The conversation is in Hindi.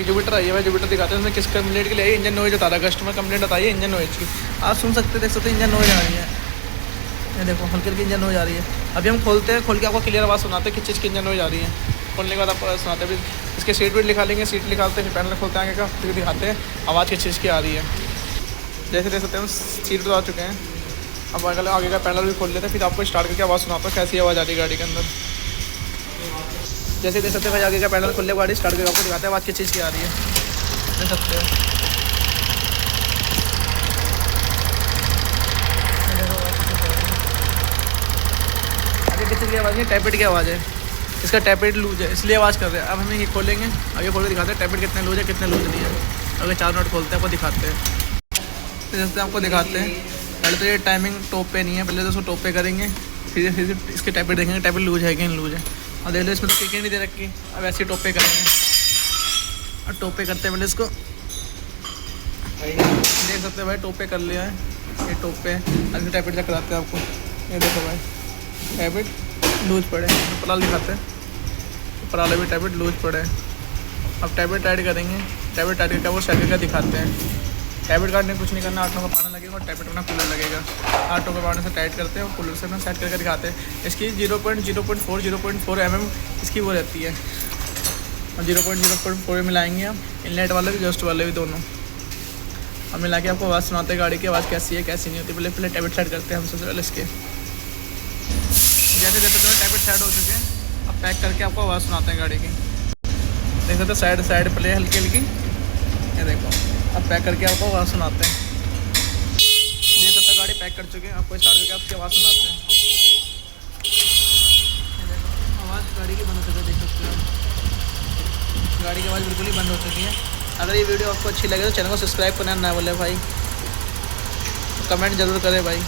एक जुपिटर आई है भाई, जुपिटर दिखाते हैं उसमें किस कंप्लेंट के लिए आई, इंजन नॉइज बता रहा है, कस्टमर कंप्लेंट बताइए इंजन नॉइज की। आप सुन सकते देख सकते इंजन नॉइज आ रही है, ये देखो हल्की हल्की इंजन नॉइज आ रही है। अभी हम खोलते हैं, खोल के आपको क्लियर आवाज़ सुनाते हैं किस चीज़ की इंजन नॉइज आ रही है। खोलने के बाद आपको सुनाते हैं, फिर इसके सीट वेट लिखा लेंगे, सीट निकालते हैं, फिर पैनल खोलते हैं आगे का, फिर दिखाते हैं आवाज़ किस चीज़ की आ रही है। जैसे देख सकते हैं हम सीट तो आ चुके हैं, अब आगे का पैनल भी खोल लेते हैं, फिर आपको स्टार्ट करके आवाज़ सुनाता हूँ कैसी आवाज़ आ रही है गाड़ी के अंदर। जैसे देख सकते हैं भाई आगे का पैनल खोलने गाड़ी स्टार्ट करके आपको दिखाते हैं आवाज़ किस चीज़ की आ रही है, देख सकते हो। आगे किस चीज़ की आवाज़ है, टैपेट की आवाज़ है, इसका टैपेट लूज है इसलिए आवाज़ कर रहे हैं। अब हमें ये खोलेंगे, आगे खोल के दिखाते हैं टैपेट कितने लूज है कितने लूज नहीं है। अगर 4 नोट खोलते हैं आपको दिखाते हैं, जैसे आपको दिखाते हैं। पहले तो ये टाइमिंग टॉप पे नहीं है, पहले तो उसको टॉप पे करेंगे, फिर इसके टैपेट देखेंगे टैपेट लूज है कि नहीं लूज है। और देख लो इसमें तो किकें नहीं दे रखी, अब ऐसे टॉप पे करेंगे। और टॉप पे करते हैं पहले इसको, देख सकते हैं भाई टॉप पे कर लिया है, ये टॉप पे है। अब टैपेट चेक कराते हैं आपको, ये देखो भाई टैपेट लूज पड़े, पराल दिखाते हैं, पराले भी टैपेट लूज पड़े। अब टैपेट टाइट करेंगे, टैपेट टाइट करके वो सेट करके दिखाते हैं। टैपेट काटने कुछ नहीं करना, 8 का पाना लगेगा और टैपेट अपना कूलर लगेगा। 8 का पाने से टाइट करते हैं और कूलर से अपना सेट करके दिखाते हैं। इसकी 0.04 mm इसकी वो रहती है, और 0.04 मिलाएंगे हम, इनलेट वाले भी जस्ट वाले भी दोनों। अब मिला के आपको आवाज़ सुनाते हैं गाड़ी की आवाज़ कैसी है कैसी नहीं होती। पहले टैपेट सेट करते हैं हम सबसे पहले इसके, जैसे जैसे टैपेट सेट हो चुके हैं, अब पैक करके आपको आवाज़ सुनाते हैं गाड़ी की। देख सकते साइड साइड प्ले हल्की हल्की, ये देखो। अब पैक करके आपको आवाज़ सुनाते हैं, ये तब तक गाड़ी पैक कर चुके हैं, आपको स्टार्ट करके आपकी आवाज़ सुनाते हैं। ये देखो आवाज़ गाड़ी की बंद हो चुकी है, देख सकते हो गाड़ी की आवाज़ बिल्कुल ही बंद हो चुकी है। अगर ये वीडियो आपको अच्छी लगे तो चैनल को सब्सक्राइब करना ना भूलें भाई, कमेंट ज़रूर करें भाई।